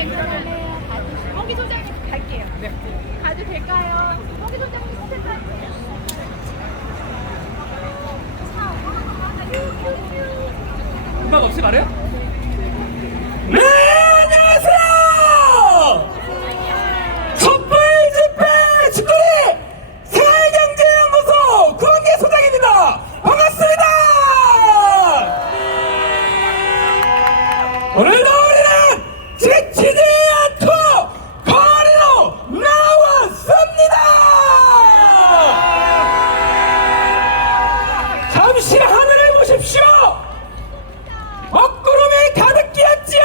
네, 그러면은 모기 소장님 갈게요. 네. 가도 될까요? 모기 소장님 선택할게요. 음악 없이 말해요? 네, 안녕하세요. 촛불 집회 집거리 생활경제연구소 구원계 소장입니다. 반갑습니다. 오늘도 우리는 지치지 않고 거리로 나왔습니다. 잠시 하늘을 보십시오. 먹구름이 가득 끼었지요.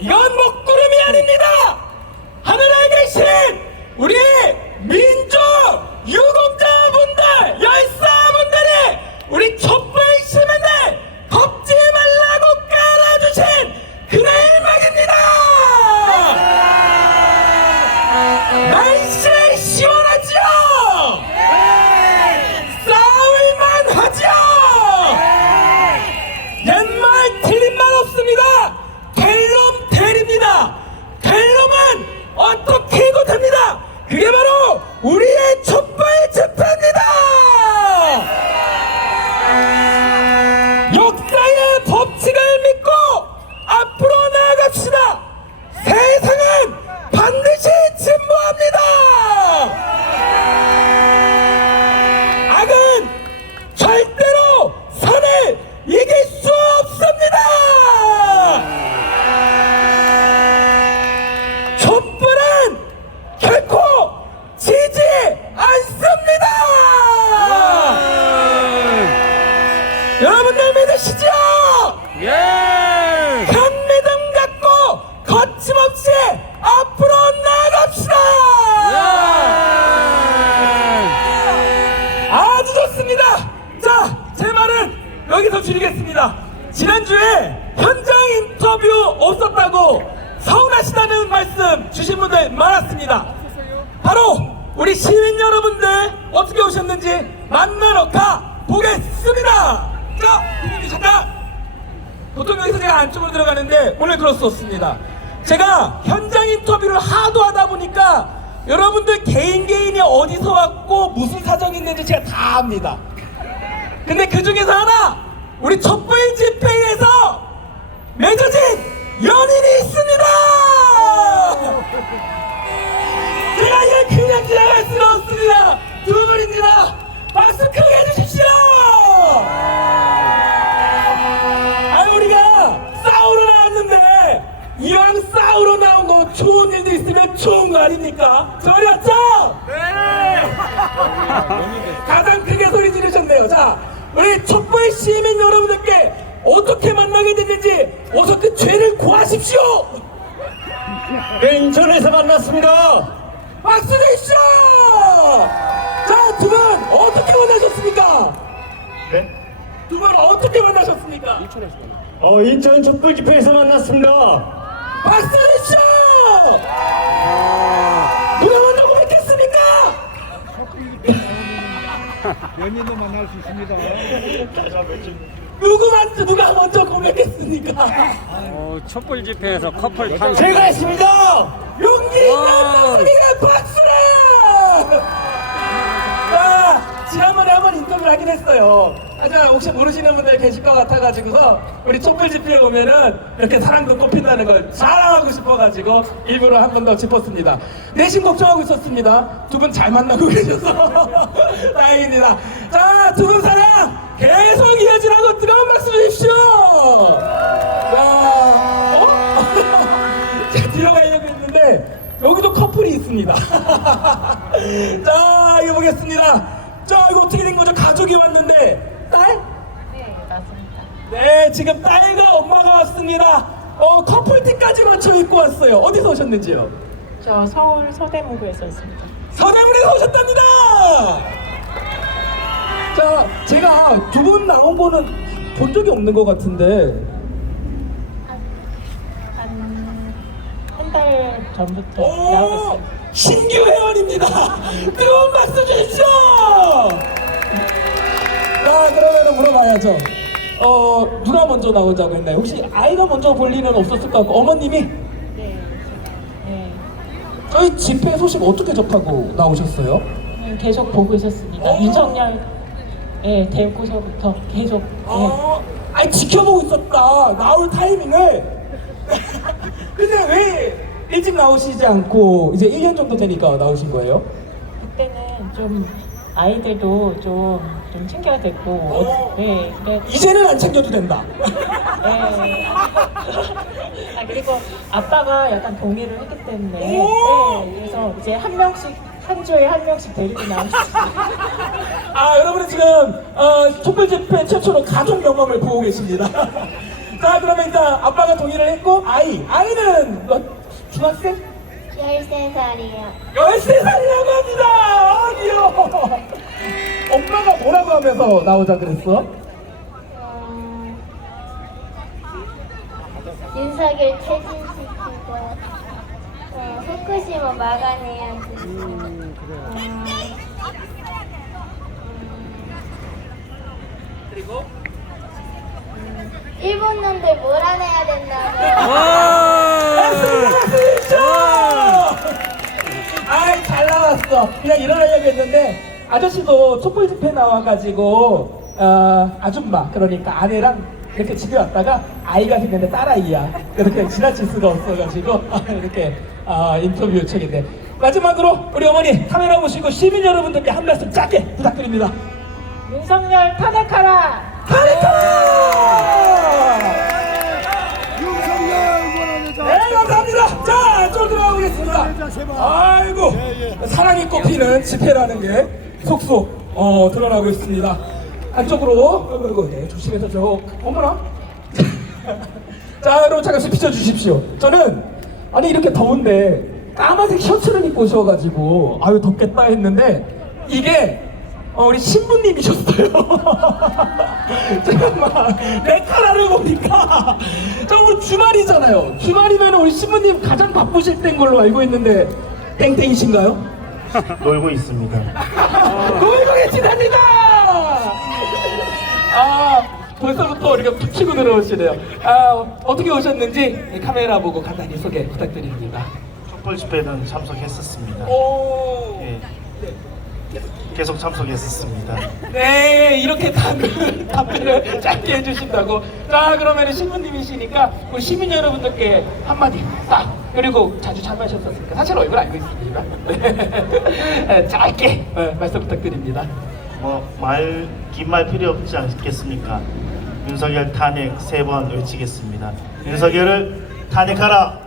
이건 먹구름이 아닙니다. 하늘에 계신 우리 민족 유공자분들, 열사분들이 우리 촛불 시민들 덥지 말라고 깔아주신 그의 음악입니다. 날씨 시원하지요. 싸울만 하지요. 옛말 틀린 말 없습니다. 델롬 델입니다. 델롬은 어떻게 해도 됩니다. 그게 바로 우리의 촛불 집회입니다. 역사의 법칙을 믿고 앞으로 나아갑시다. 세상은 반드시 진보합니다. 악은 절대로 선을 이길 수 없습니다. 촛불은 결코 지지 않습니다. 여러분들 믿으시죠? 현미등 갖고 거침없이 앞으로 나아갑시다. 아주 좋습니다. 자, 제 말은 여기서 줄이겠습니다. 지난주에 현장 인터뷰 없었다고 서운하시다는 말씀 주신 분들 많았습니다. 바로 우리 시민 여러분들 어떻게 오셨는지 만나러 가 보겠습니다. 자, 대표님 잠깐. 보통 여기서 제가 안쪽으로 들어가는데 오늘 그럴 수 없습니다. 제가 현장 인터뷰를 하도 하다 보니까 여러분들 개인이 어디서 왔고 무슨 사정이 있는지 제가 다 압니다. 근데 그 중에서 하나, 우리 촛불 집회에서 맺어진 연인이 있습니다. 제가 이걸 그냥 지나갈 수가 없습니다. 두 분입니다. 박수 크게 해주십시오. 우리가 싸우러 나왔는데 이왕 싸우러 나온 거 좋은 일도 있으면 좋은 거 아닙니까? 저리 왔죠? 네. 가장 크게 소리 지르셨네요. 자, 우리 촛불 시민 여러분들께 어떻게 만나게 됐는지 어서 그 죄를 고하십시오. 인천에서 만났습니다. 박수 주십시오. 자, 두 분 어떻게 만나셨습니까? 네? 두 분 어떻게 만나셨습니까? 인천 촛불 집회에서 만났습니다. 박수 주십시오. 누가 먼저 고백했습니까? 연인도 만날 수 있습니다. 누가 먼저 고백했습니까? 촛불 집회에서 커플 판. 제가 했습니다. 용기 있는 목소리가 박수를! 자, 지난번에 한번 인터뷰를 하긴 했어요. 하지만 혹시 모르시는 분들 계실 것 같아가지고서 우리 촛불 집회에 오면은 이렇게 사랑도 꽃핀다는 걸 자랑하고 싶어가지고 일부러 한 번 더 짚었습니다. 내심 걱정하고 있었습니다. 두 분 잘 만나고 계셔서 다행입니다. 자, 두 분 사랑 계속 이어지라고 뜨거운 박수 주십시오. 자, 제가 뒤로 가려고 했는데 여기도 커플이 있습니다. 자, 이거 보겠습니다. 자, 이거 어떻게 된 거죠? 가족이 왔는데 딸? 네, 맞습니다. 네, 지금 딸과 엄마가 왔습니다. 커플티까지 맞춰 입고 왔어요. 어디서 오셨는지요? 저 서울 서대문구에서 있습니다. 서대문에서 오셨답니다. 자, 제가 두 분 나온 거는 본 적이 없는 것 같은데. 한 달 전부터 오, 나왔어요. 신규 회원입니다. 뜨거운 박수 주십시오. 자, 그러면 물어봐야죠. 누가 먼저 나오자고 했나요? 혹시 아이가 먼저 볼 일은 없었을 것 같고 어머님이? 네. 네. 저희 집회 소식 어떻게 접하고 나오셨어요? 계속 보고 있었습니다. 윤석열 되고서부터 계속. 아니 지켜보고 있었다. 나올 타이밍을. 근데 왜 일찍 나오시지 않고 이제 1년 정도 되니까 나오신 거예요? 그때는 좀 아이들도 좀 챙겨야 됐고. 네. 이제는 안 챙겨도 된다. 네. 그리고 아빠가 약간 동의를 했기 때문에. 네. 그래서 이제 한 주에 한 명씩 데리고 나오셨어요. 여러분은 지금 촛불 집회 최초로 가족 영광을 보고 계십니다. 자, 그러면 일단 아빠가 동의를 했고 아이는 중학생? 13살이요. 13살이라고 합니다. 귀여워. 엄마가 뭐라고 하면서 나오자 그랬어? 윤석열 퇴진시키고 후쿠시마 막아내야지. 그리고 일본 놈들 몰아내야 된다고. 아이 잘 나왔어. 그냥 일어나려고 했는데 아저씨도 촛불 집회 나와가지고 아줌마 그러니까 아내랑 이렇게 집에 왔다가 아이가 생겼는데 딸아이야. 이렇게 지나칠 수가 없어가지고 이렇게 인터뷰 요청인데 마지막으로 우리 어머니 카메라 보시고 시민 여러분들께 한 말씀 짧게 부탁드립니다. 윤석열 탄핵하라! 네, 감사합니다. 자, 좀 들어가 보겠습니다. 아이고, 사랑이 꽃피는 집회라는 게 속속 드러나고 있습니다. 안쪽으로, 네, 조심해서 어머나. 자, 여러분 잠깐씩 비춰주십시오. 저는 아니 이렇게 더운데 까만색 셔츠를 입고 오셔가지고 아유 덥겠다 했는데 이게 우리 신부님이셨어요. 잠깐만 내 카라를 보니까 자 오늘 주말이잖아요. 주말이면 우리 신부님 가장 바쁘실 때인 걸로 알고 있는데 땡땡이신가요? 놀고 있습니다. 놀고 계시답니다. 벌써부터 우리가 붙이고 들어오시네요. 어떻게 오셨는지 카메라 보고 간단히 소개 부탁드립니다. 촛불 집회는 참석했었습니다. 오. 예. 계속 참석했었습니다. 네, 이렇게 답변을 짧게 해주신다고. 자, 그러면 신부님이시니까 우리 시민 여러분들께 한마디 딱. 그리고 자주 참여하셨으니까 사실 얼굴 알고 있습니다. 네, 짧게 말씀 부탁드립니다. 긴 말 필요 없지 않겠습니까? 윤석열 탄핵 3번 외치겠습니다. 윤석열을 탄핵하라!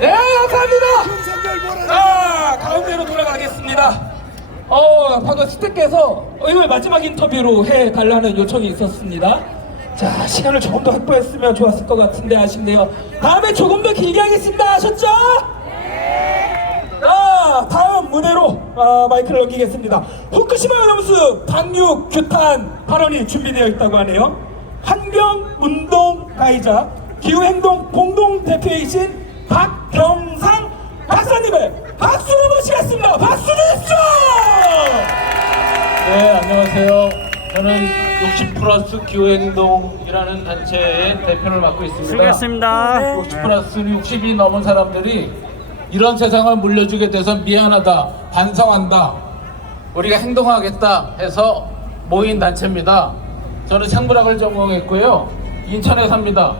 네, 감사합니다. 자, 가운데로 돌아가겠습니다. 방금 스태프께서 이걸 마지막 인터뷰로 해달라는 요청이 있었습니다. 자, 시간을 조금 더 확보했으면 좋았을 것 같은데 아쉽네요. 다음에 조금 더 길게 하겠습니다. 아셨죠? 자, 다음 무대로 마이크를 넘기겠습니다. 후쿠시마 오염수 방류 규탄 발언이 준비되어 있다고 하네요. 환경운동 가이자 기후행동 공동대표이신 박경상 박사님을 박수로 모시겠습니다. 박수 주십시오. 네, 안녕하세요. 저는 60+ 기후행동이라는 단체의 대표를 맡고 있습니다. 수고했습니다. 60이 넘은 사람들이 이런 세상을 물려주게 돼서 미안하다, 반성한다, 우리가 행동하겠다 해서 모인 단체입니다. 저는 생물학을 전공했고요. 인천에 삽니다.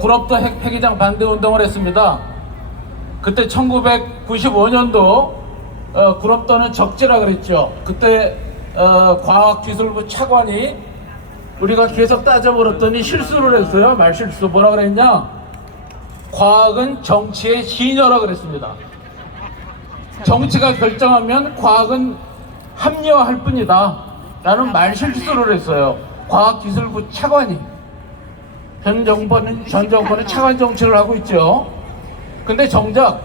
구럽도 핵폐기장 반대 운동을 했습니다. 그때 1995년도 구럽도는 적지라 그랬죠. 그때 과학기술부 차관이 우리가 계속 따져버렸더니 실수를 했어요. 말실수. 뭐라 그랬냐? 과학은 정치의 시녀라 그랬습니다. 정치가 결정하면 과학은 합리화할 뿐이다 라는 말실수를 했어요. 과학기술부 차관이. 전 정권은 차관 정치를 하고 있죠. 근데 정작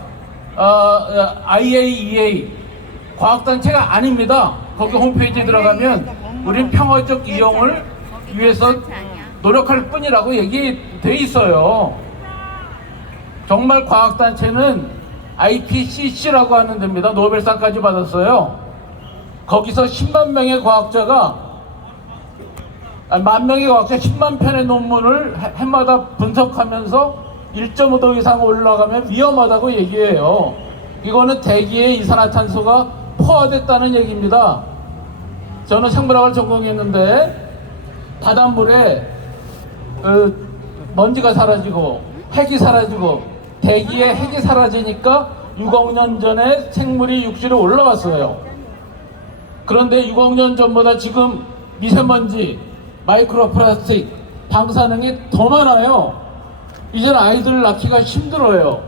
IAEA 과학단체가 아닙니다. 거기 홈페이지에 들어가면 우린 평화적 이용을 위해서 노력할 뿐이라고 얘기돼 있어요. 정말 과학단체는 IPCC라고 하는 데입니다. 노벨상까지 받았어요. 거기서 10만 명의 과학자가 10만 편의 논문을 해마다 분석하면서 1.5도 이상 올라가면 위험하다고 얘기해요. 이거는 대기에 이산화탄소가 포화됐다는 얘기입니다. 저는 생물학을 전공했는데 바닷물에 먼지가 사라지고 핵이 사라지고 대기에 핵이 사라지니까 6억 년 전에 생물이 육지로 올라왔어요. 그런데 6억 년 전보다 지금 미세먼지, 마이크로 플라스틱, 방사능이 더 많아요. 이제는 아이들을 낳기가 힘들어요.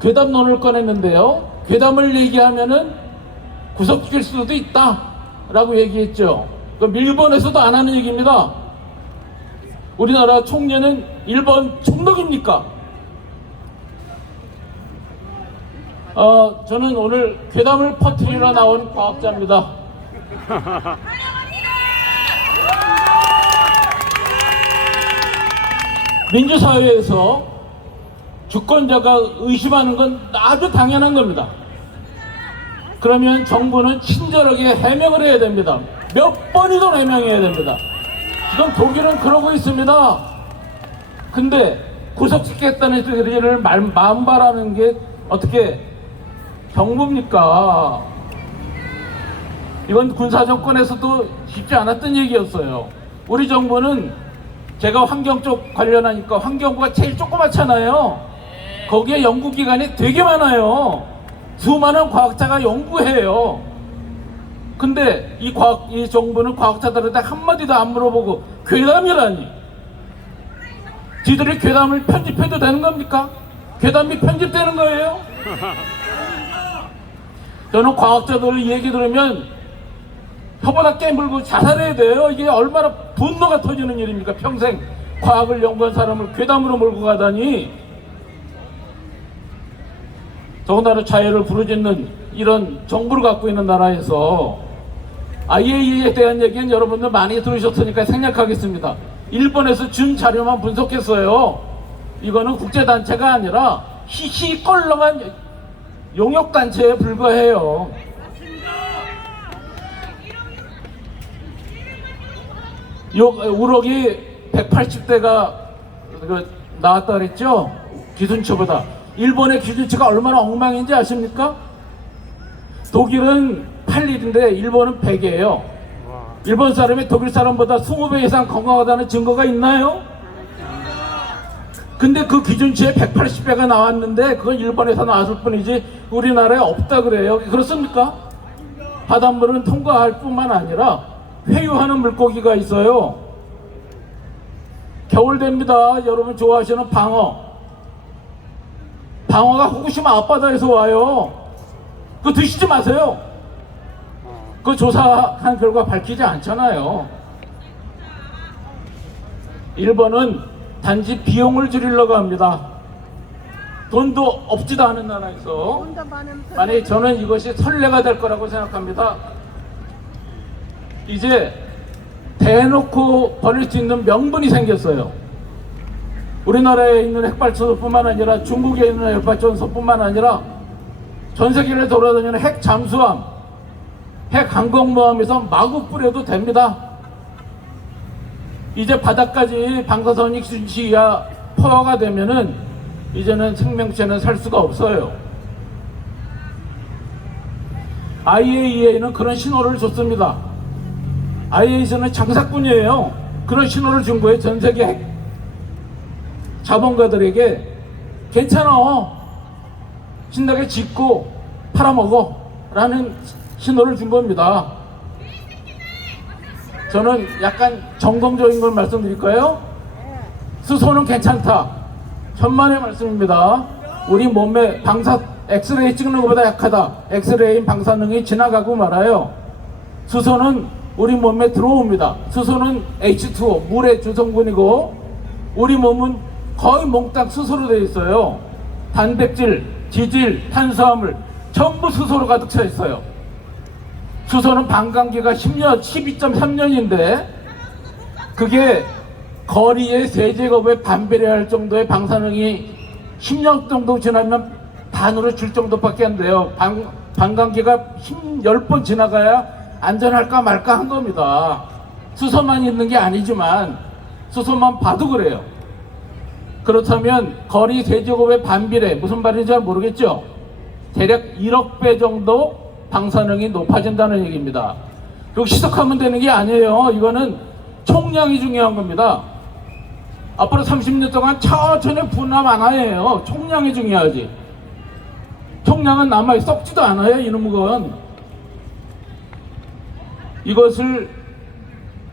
괴담론을 꺼냈는데요. 괴담을 얘기하면은 구속시킬 수도 있다 라고 얘기했죠. 그럼 일본에서도 안 하는 얘기입니다. 우리나라 총리는 일본 총독입니까? 저는 오늘 괴담을 퍼뜨리러 나온 과학자입니다. 민주사회에서 주권자가 의심하는 건 아주 당연한 겁니다. 그러면 정부는 친절하게 해명을 해야 됩니다. 몇 번이든 해명해야 됩니다. 지금 독일은 그러고 있습니다. 근데 구속시켰다는 소리를 만발하는 게 어떻게 정부입니까? 이건 군사정권에서도 쉽지 않았던 얘기였어요. 우리 정부는 제가 환경 쪽 관련하니까 환경부가 제일 조그맣잖아요. 거기에 연구기관이 되게 많아요. 수많은 과학자가 연구해요. 근데 이 정부는 과학자들한테 한마디도 안 물어보고 괴담이라니. 지들이 괴담을 편집해도 되는 겁니까? 괴담이 편집되는 거예요? 저는 과학자들 얘기 들으면 혀보다 깨물고 자살해야 돼요. 이게 얼마나 분노가 터지는 일입니까? 평생 과학을 연구한 사람을 괴담으로 몰고 가다니. 더군다나 자유를 부르짖는 이런 정부를 갖고 있는 나라에서 IAEA에 대한 얘기는 여러분들 많이 들으셨으니까 생략하겠습니다. 일본에서 준 자료만 분석했어요. 이거는 국제단체가 아니라 희희껄렁한 용역단체에 불과해요. 우럭이 180대가 나왔다 그랬죠? 기준치보다. 일본의 기준치가 얼마나 엉망인지 아십니까? 독일은 8일인데 일본은 100이에요. 일본 사람이 독일 사람보다 20배 이상 건강하다는 증거가 있나요? 근데 그 기준치에 180배가 나왔는데 그건 일본에서 나왔을 뿐이지 우리나라에 없다 그래요. 그렇습니까? 바닷물은 통과할 뿐만 아니라 회유하는 물고기가 있어요. 겨울 됩니다. 여러분 좋아하시는 방어. 방어가 후쿠시마 앞바다에서 와요. 그거 드시지 마세요. 그 조사한 결과 밝히지 않잖아요. 일본은 단지 비용을 줄이려고 합니다. 돈도 없지도 않은 나라에서. 만약에 저는 이것이 선례가 될 거라고 생각합니다. 이제 대놓고 버릴 수 있는 명분이 생겼어요. 우리나라에 있는 핵발전소뿐만 아니라 중국에 있는 핵발전소뿐만 아니라 전 세계를 돌아다니는 핵 잠수함, 핵 항공모함에서 마구 뿌려도 됩니다. 이제 바닥까지 방사선이 기준치 이하 포화가 되면은 이제는 생명체는 살 수가 없어요. IAEA는 그런 신호를 줬습니다. IAEA는 장사꾼이에요. 그런 신호를 준 거예요. 전 세계 핵 자본가들에게 괜찮아, 신나게 짓고 팔아먹어 라는 신호를 준 겁니다. 저는 약간 정공적인 걸 말씀드릴까요? 수소는 괜찮다. 천만의 말씀입니다. 우리 몸에 엑스레이 찍는 것보다 약하다. 엑스레이 방사능이 지나가고 말아요. 수소는 우리 몸에 들어옵니다. 수소는 H2O, 물의 주성분이고 우리 몸은 거의 몽땅 수소로 되어 있어요. 단백질, 지질, 탄수화물 전부 수소로 가득 차 있어요. 수소는 반감기가 12.3년인데 그게 거리의 세제곱에 반비례할 정도의 방사능이 10년 정도 지나면 반으로 줄 정도밖에 안 돼요. 관광기가 10번 지나가야 안전할까 말까 한 겁니다. 수소만 있는 게 아니지만 수소만 봐도 그래요. 그렇다면 거리 세제곱의 반비례, 무슨 말인지 잘 모르겠죠? 대략 1억 배 정도 방사능이 높아진다는 얘기입니다. 그리고 시석하면 되는 게 아니에요. 이거는 총량이 중요한 겁니다. 앞으로 30년 동안 천천히 분화 완화해요. 총량이 중요하지. 총량은 남아 썩지도 않아요. 이놈의 건. 이것을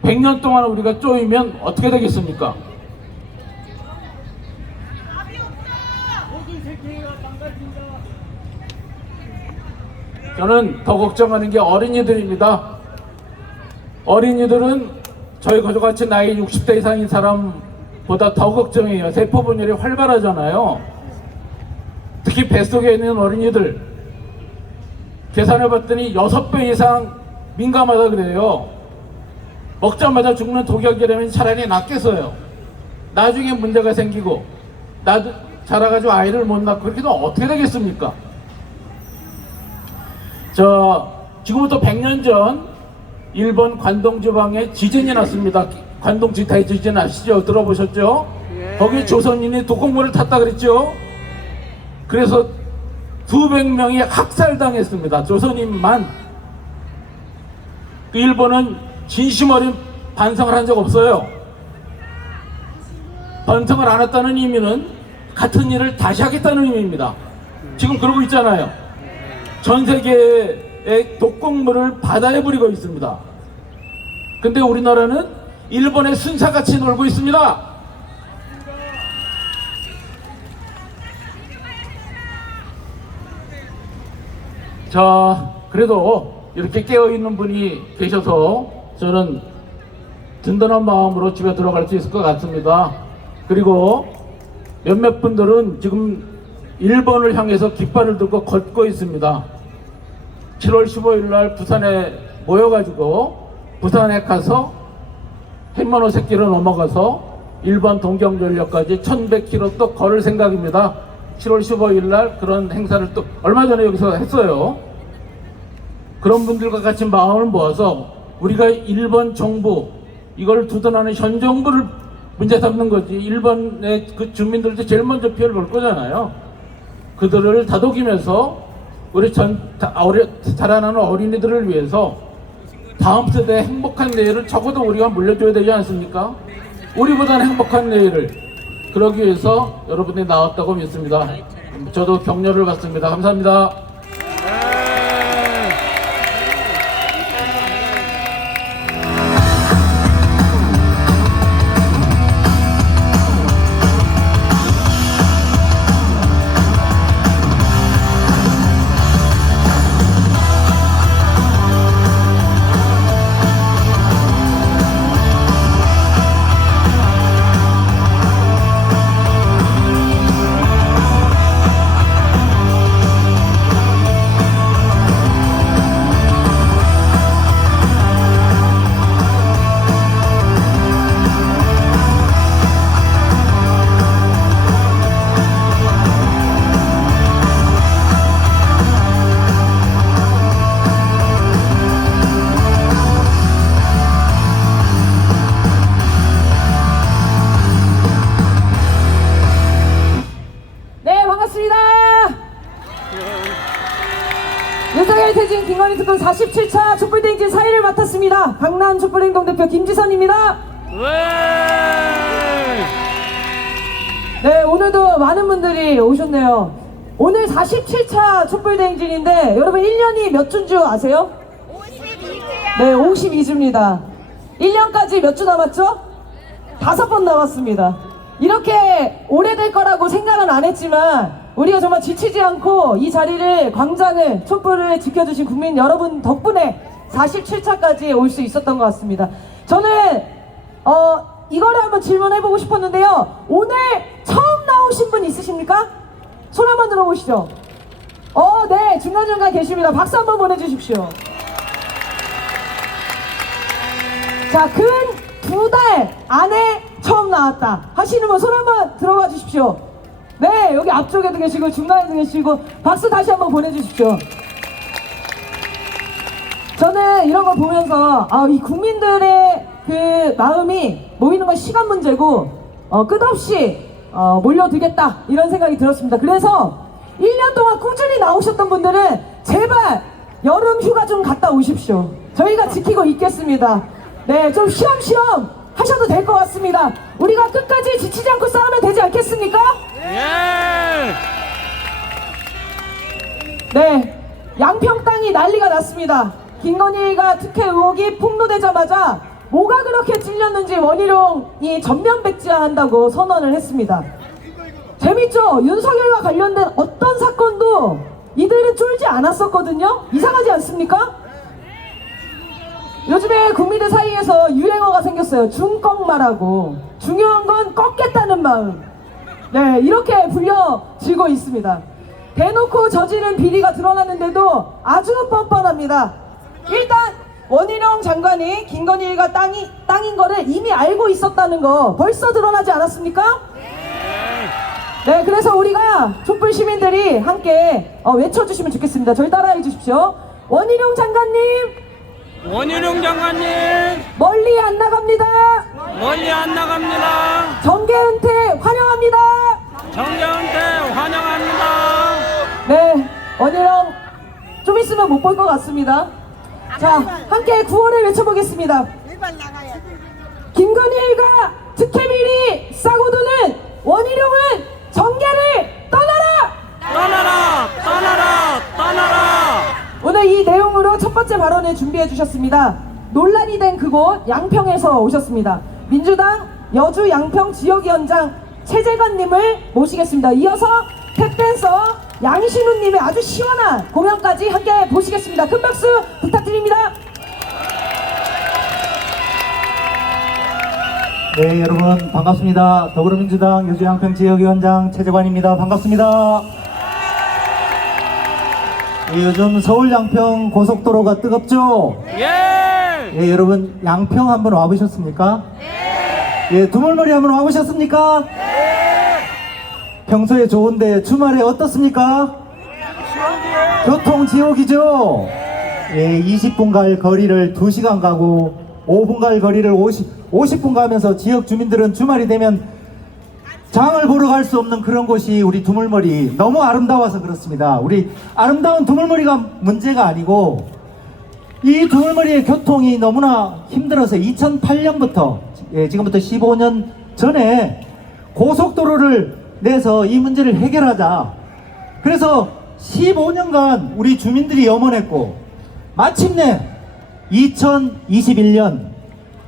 100년 동안 우리가 쪼이면 어떻게 되겠습니까? 저는 더 걱정하는 게 어린이들입니다. 어린이들은 저희 가족같이 나이 60대 이상인 사람보다 더 걱정해요. 세포 분열이 활발하잖아요. 특히 뱃속에 있는 어린이들 계산해봤더니 6배 이상 민감하다 그래요. 먹자마자 죽는 독약이라면 차라리 낫겠어요. 나중에 문제가 생기고 나도 자라가지고 아이를 못 낳고 그렇게 되면 어떻게 되겠습니까? 지금부터 100년 전 일본 관동 지방에 지진이 났습니다. 관동 지타이 지진 아시죠? 들어보셨죠? 거기 조선인이 독극물을 탔다 그랬죠? 그래서 수백 명이 학살당했습니다. 조선인만. 그 일본은 진심 어린 반성을 한 적 없어요. 반성을 안 했다는 의미는 같은 일을 다시 하겠다는 의미입니다. 지금 그러고 있잖아요. 전 세계의 독극물을 바다에 버리고 있습니다. 근데 우리나라는 일본의 순사같이 놀고 있습니다. 자, 그래도 이렇게 깨어있는 분이 계셔서 저는 든든한 마음으로 집에 들어갈 수 있을 것 같습니다. 그리고 몇몇 분들은 지금 일본을 향해서 깃발을 들고 걷고 있습니다. 7월 15일 날 부산에 모여가지고 부산에 가서 햇만호새길로 넘어가서 일본 동경전력까지 1100km 또 걸을 생각입니다. 7월 15일 날 그런 행사를 또 얼마 전에 여기서 했어요. 그런 분들과 같이 마음을 모아서 우리가 일본 정부 이걸 두둔하는 현 정부를 문제 삼는 거지. 일본의 그 주민들도 제일 먼저 피해를 볼 거잖아요. 그들을 다독이면서 우리 자라나는 어린이들을 위해서 다음 세대의 행복한 내일을 적어도 우리가 물려줘야 되지 않습니까? 우리보다는 행복한 내일을 그러기 위해서 여러분이 나왔다고 믿습니다. 저도 격려를 받습니다. 감사합니다. 윤석열 퇴진 김건희 특검 47차 촛불대행진 사회를 맡았습니다. 강남 촛불행동 대표 김지선입니다. 네, 오늘도 많은 분들이 오셨네요. 오늘 47차 촛불대행진인데 여러분 1년이 몇 주인 줄 아세요? 52주요. 네, 52주입니다. 1년까지 몇 주 남았죠? 5번 남았습니다. 이렇게 오래될 거라고 생각은 안 했지만 우리가 정말 지치지 않고 이 자리를, 광장을, 촛불을 지켜주신 국민 여러분 덕분에 47차까지 올 수 있었던 것 같습니다. 저는 이거를 한번 질문해보고 싶었는데요. 오늘 처음 나오신 분 있으십니까? 손 한번 들어보시죠. 네, 중간중간 계십니다. 박수 한번 보내주십시오. 자, 근 2달 안에 처음 나왔다 하시는 분 손 한번 들어봐 주십시오. 네, 여기 앞쪽에도 계시고 중간에도 계시고 박수 다시 한번 보내주십시오. 저는 이런 거 보면서 이 국민들의 그 마음이 모이는 건 시간 문제고 끝없이 몰려들겠다 이런 생각이 들었습니다. 그래서 1년 동안 꾸준히 나오셨던 분들은 제발 여름 휴가 좀 갔다 오십시오. 저희가 지키고 있겠습니다. 네, 좀 쉬엄쉬엄 하셔도 될 것 같습니다. 우리가 끝까지 지치지 않고 싸우면 되지 않겠습니까? 예! 네, 양평 땅이 난리가 났습니다. 김건희가 특혜 의혹이 폭로되자마자 뭐가 그렇게 찔렸는지 원희룡이 전면 백지화한다고 선언을 했습니다. 재밌죠? 윤석열과 관련된 어떤 사건도 이들은 쫄지 않았었거든요? 이상하지 않습니까? 요즘에 국민들 사이에서 유행어가 생겼어요. 중꺾마라고. 중요한 건 꺾겠다는 마음. 네, 이렇게 불려지고 있습니다. 대놓고 저지른 비리가 드러났는데도 아주 뻔뻔합니다. 일단 원희룡 장관이 김건희가 땅인 거를 이미 알고 있었다는 거 벌써 드러나지 않았습니까? 네, 그래서 우리가 촛불 시민들이 함께 외쳐주시면 좋겠습니다. 저희 따라해 주십시오. 원희룡 장관님, 원희룡 장관님, 멀리 안 나갑니다. 멀리 안 나갑니다. 정계 은퇴 환영합니다. 정경태 환영합니다. 네, 원희룡 좀 있으면 못 볼 것 같습니다. 자, 함께 구호를 외쳐보겠습니다. 김건희가 특혜비리 싸고 도는 원희룡은 정계를 떠나라! 떠나라! 떠나라! 떠나라! 오늘 이 내용으로 첫 번째 발언을 준비해 주셨습니다. 논란이 된 그곳 양평에서 오셨습니다. 민주당 여주 양평 지역위원장 최재관님을 모시겠습니다. 이어서 탭댄서 양신우님의 아주 시원한 공연까지 함께 보시겠습니다. 큰 박수 부탁드립니다. 네, 여러분 반갑습니다. 더불어민주당 여주 양평 지역위원장 최재관입니다. 반갑습니다. 예, 요즘 서울 양평 고속도로가 뜨겁죠? 예! 예, 여러분 양평 한번 와보셨습니까? 예, 두물머리 한번 와보셨습니까? 평소에 좋은데 주말에 어떻습니까? 교통 지옥이죠? 예, 20분 갈 거리를 2시간 가고 5분 갈 거리를 50분 가면서 지역 주민들은 주말이 되면 장을 보러 갈 수 없는 그런 곳이 우리 두물머리. 너무 아름다워서 그렇습니다. 우리 아름다운 두물머리가 문제가 아니고 이 두물머리의 교통이 너무나 힘들어서 2008년부터 지금부터 15년 전에 고속도로를 내서 이 문제를 해결하자. 그래서 15년간 우리 주민들이 염원했고 마침내 2021년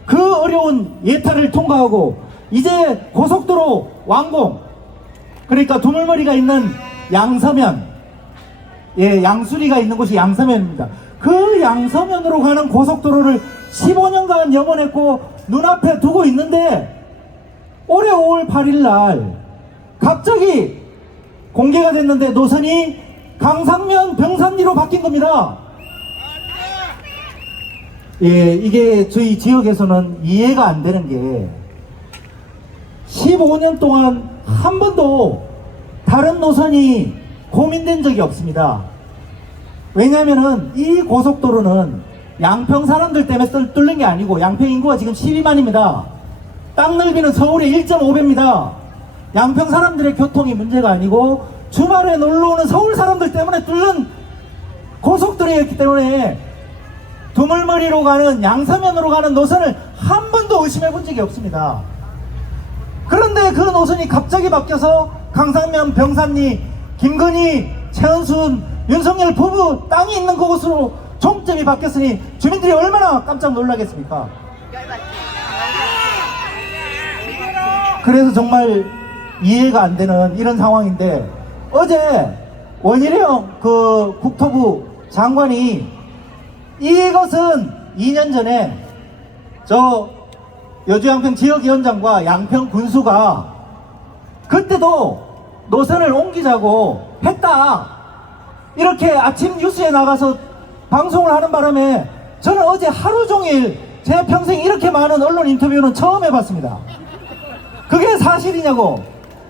그 어려운 예탈을 통과하고 이제 고속도로 완공. 그러니까 두물머리가 있는 양서면, 예, 양수리가 있는 곳이 양서면입니다. 그 양서면으로 가는 고속도로를 15년간 염원했고 눈앞에 두고 있는데 올해 5월 8일 날 갑자기 공개가 됐는데 노선이 강상면 병산리로 바뀐 겁니다. 예, 이게 저희 지역에서는 이해가 안 되는 게 15년 동안 한 번도 다른 노선이 고민된 적이 없습니다. 왜냐면은 이 고속도로는 양평 사람들 때문에 뚫는 게 아니고 양평 인구가 지금 12만입니다. 땅 넓이는 서울의 1.5배입니다. 양평 사람들의 교통이 문제가 아니고 주말에 놀러오는 서울 사람들 때문에 뚫는 고속도로였기 때문에 두물머리로 가는 양서면으로 가는 노선을 한 번도 의심해 본 적이 없습니다. 그런데 그 노선이 갑자기 바뀌어서 강상면, 병산리, 김건희, 최은순, 윤석열 부부 땅이 있는 그곳으로 종점이 바뀌었으니 주민들이 얼마나 깜짝 놀라겠습니까? 그래서 정말 이해가 안 되는 이런 상황인데 어제 원희룡 그 국토부 장관이 이것은 2년 전에 저 여주 양평 지역위원장과 양평 군수가 그때도 노선을 옮기자고 했다 이렇게 아침 뉴스에 나가서 방송을 하는 바람에 저는 어제 하루 종일 제 평생 이렇게 많은 언론 인터뷰는 처음 해봤습니다. 그게 사실이냐고.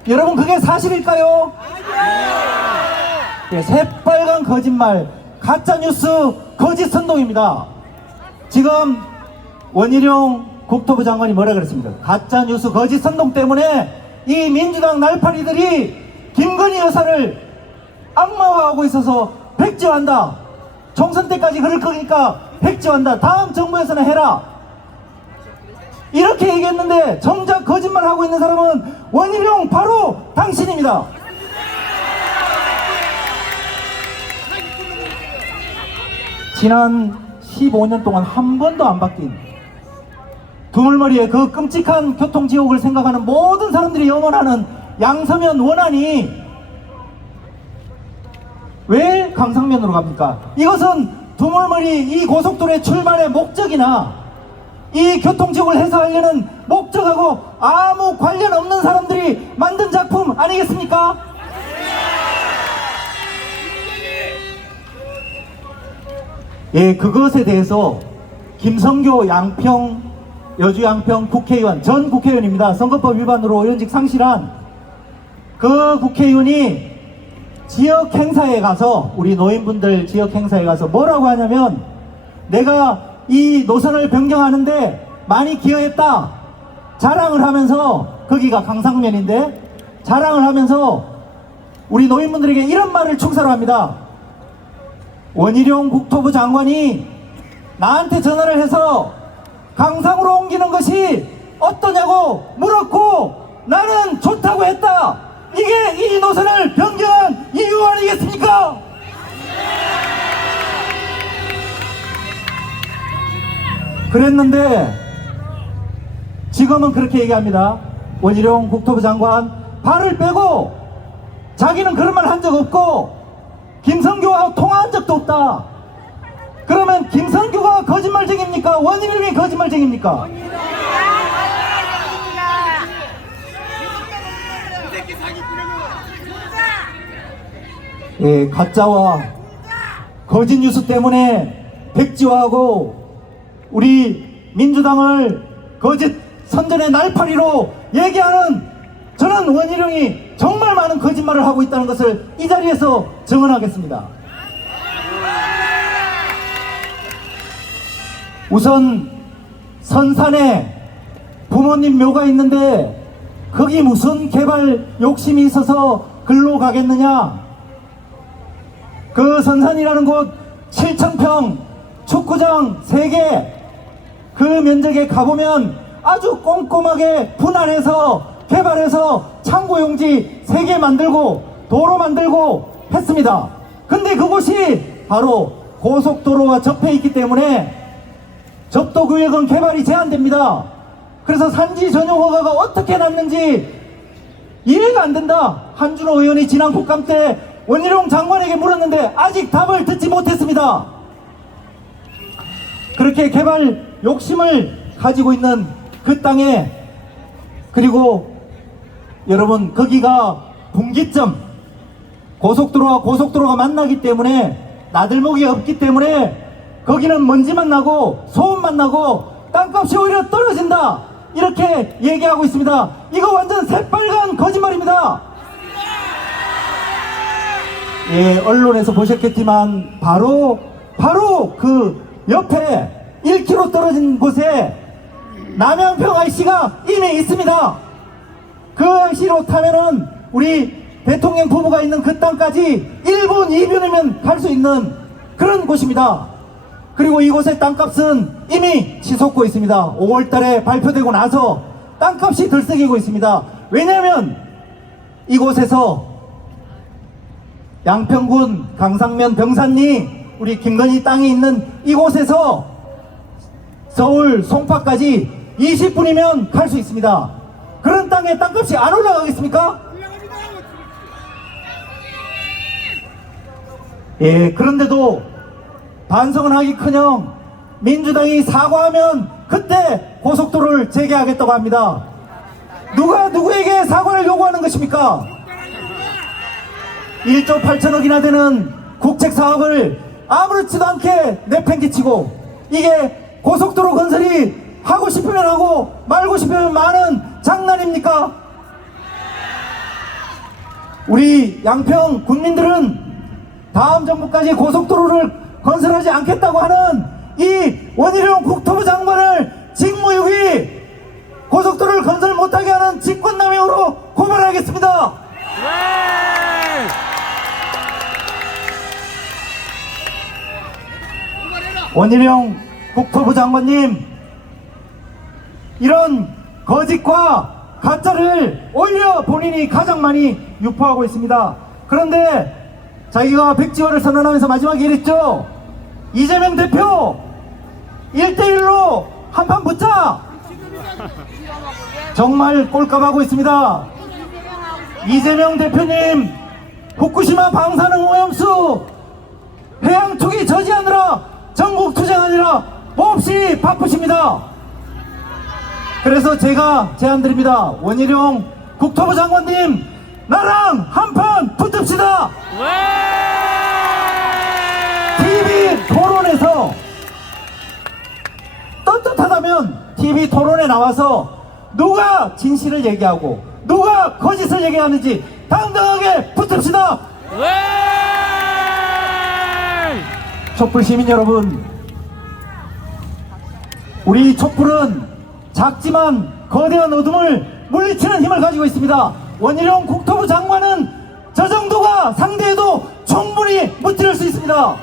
여러분 그게 사실일까요? 네, 새빨간 거짓말, 가짜뉴스, 거짓 선동입니다. 지금 원희룡 국토부 장관이 뭐라 그랬습니까? 가짜뉴스 거짓 선동 때문에 이 민주당 날파리들이 김건희 여사를 악마화하고 있어서 백지화한다. 총선 때까지 그럴 거니까 백지화한다. 다음 정부에서는 해라. 이렇게 얘기했는데 정작 거짓말하고 있는 사람은 원희룡 바로 당신입니다. 지난 15년 동안 한 번도 안 바뀐 두물머리의 그 끔찍한 교통지옥을 생각하는 모든 사람들이 염원하는 양서면 원안이 왜 강상면으로 갑니까? 이것은 두물머리 이 고속도로의 출발의 목적이나 이 교통지옥을 해소하려는 목적하고 아무 관련 없는 사람들이 만든 작품 아니겠습니까? 예, 그것에 대해서 김성교 여주 양평 국회의원, 전 국회의원입니다. 선거법 위반으로 의원직 상실한 그 국회의원이 지역 행사에 가서, 우리 노인분들 지역 행사에 가서 뭐라고 하냐면, 내가 이 노선을 변경하는데 많이 기여했다 자랑을 하면서, 거기가 강상면인데 자랑을 하면서 우리 노인분들에게 이런 말을 충사로 합니다. 원희룡 국토부 장관이 나한테 전화를 해서 강상으로 옮기는 것이 어떠냐고 물었고 나는 좋다고 했다. 이게 이 노선을 변경한 이유 아니겠습니까? 그랬는데 지금은 그렇게 얘기합니다. 원희룡 국토부 장관 발을 빼고 자기는 그런 말 한 적 없고 김성규와 통화한 적도 없다. 그러면 김성규가 거짓말쟁입니까? 원희룡이 거짓말쟁입니까? 예, 가짜와 거짓 뉴스 때문에 백지화하고 우리 민주당을 거짓 선전의 날파리로 얘기하는 저는 원희룡이 정말 많은 거짓말을 하고 있다는 것을 이 자리에서 증언하겠습니다. 우선 선산에 부모님 묘가 있는데 거기 무슨 개발 욕심이 있어서 글로 가겠느냐. 그 선산이라는 곳 7,000평 축구장 3개, 그 면적에 가보면 아주 꼼꼼하게 분할해서 개발해서 창고용지 3개 만들고 도로 만들고 했습니다. 근데 그곳이 바로 고속도로와 접해 있기 때문에 접도구역은 개발이 제한됩니다. 그래서 산지 전용 허가가 어떻게 났는지 이해가 안 된다. 한준호 의원이 지난 국감 때 원희룡 장관에게 물었는데 아직 답을 듣지 못했습니다. 그렇게 개발 욕심을 가지고 있는 그 땅에, 그리고 여러분 거기가 분기점, 고속도로와 고속도로가 만나기 때문에 나들목이 없기 때문에 거기는 먼지만 나고 소음만 나고 땅값이 오히려 떨어진다, 이렇게 얘기하고 있습니다. 이거 완전 새빨간 거짓말입니다. 예, 언론에서 보셨겠지만 바로 그 옆에 1km 떨어진 곳에 남양평 IC가 이미 있습니다. 그 IC로 타면은 우리 대통령 부부가 있는 그 땅까지 1분 2분이면 갈 수 있는 그런 곳입니다. 그리고 이곳의 땅값은 이미 치솟고 있습니다. 5월달에 발표되고 나서 땅값이 들썩이고 있습니다. 왜냐하면 이곳에서 양평군 강상면 병산리 우리 김건희 땅이 있는 이곳에서 서울 송파까지 20분이면 갈 수 있습니다. 그런 땅에 땅값이 안 올라가겠습니까? 예, 그런데도 반성은 하기커녕 민주당이 사과하면 그때 고속도로를 재개하겠다고 합니다. 누가 누구에게 사과를 요구하는 것입니까? 1조 8천억이나 되는 국책사업을 아무렇지도 않게 내팽개치고, 이게 고속도로 건설이 하고 싶으면 하고 말고 싶으면 마는 장난입니까? 우리 양평 군민들은 다음 정부까지 고속도로를 건설하지 않겠다고 하는 이 원희룡 국토부 장관을 직무유기 고속도로를 건설 못하게 하는 직권남용으로 고발하겠습니다. 네! 원희룡 국토부 장관님, 이런 거짓과 가짜를 오히려 본인이 가장 많이 유포하고 있습니다. 그런데 자기가 백지화를 선언하면서 마지막에 이랬죠. 이재명 대표 1대1로 한판 붙자. 정말 꼴값하고 있습니다. 이재명 대표님 후쿠시마 방사능 오염수 해양 투기 저지하느라 전국 투쟁하느라 몹시 바쁘십니다. 그래서 제가 제안드립니다. 원희룡 국토부 장관님, 나랑 한판 붙읍시다. TV 토론에서 떳떳하다면 TV 토론에 나와서 누가 진실을 얘기하고 누가 거짓을 얘기하는지 당당하게 붙읍시다. 촛불 시민 여러분, 우리 촛불은 작지만 거대한 어둠을 물리치는 힘을 가지고 있습니다. 원희룡 국토부 장관은 저 정도가 상대해도 충분히 무찌를 수 있습니다.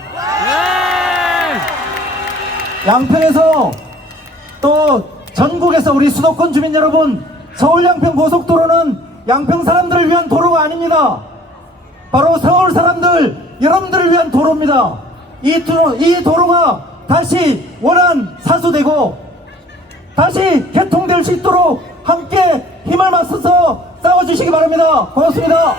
양평에서 또 전국에서 우리 수도권 주민 여러분, 서울 양평 고속도로는 양평 사람들을 위한 도로가 아닙니다. 바로 서울 사람들, 여러분들을 위한 도로입니다. 이 도로가 다시 원안 사수되고 다시 개통될 수 있도록 함께 힘을 맞서서 싸워주시기 바랍니다. 고맙습니다.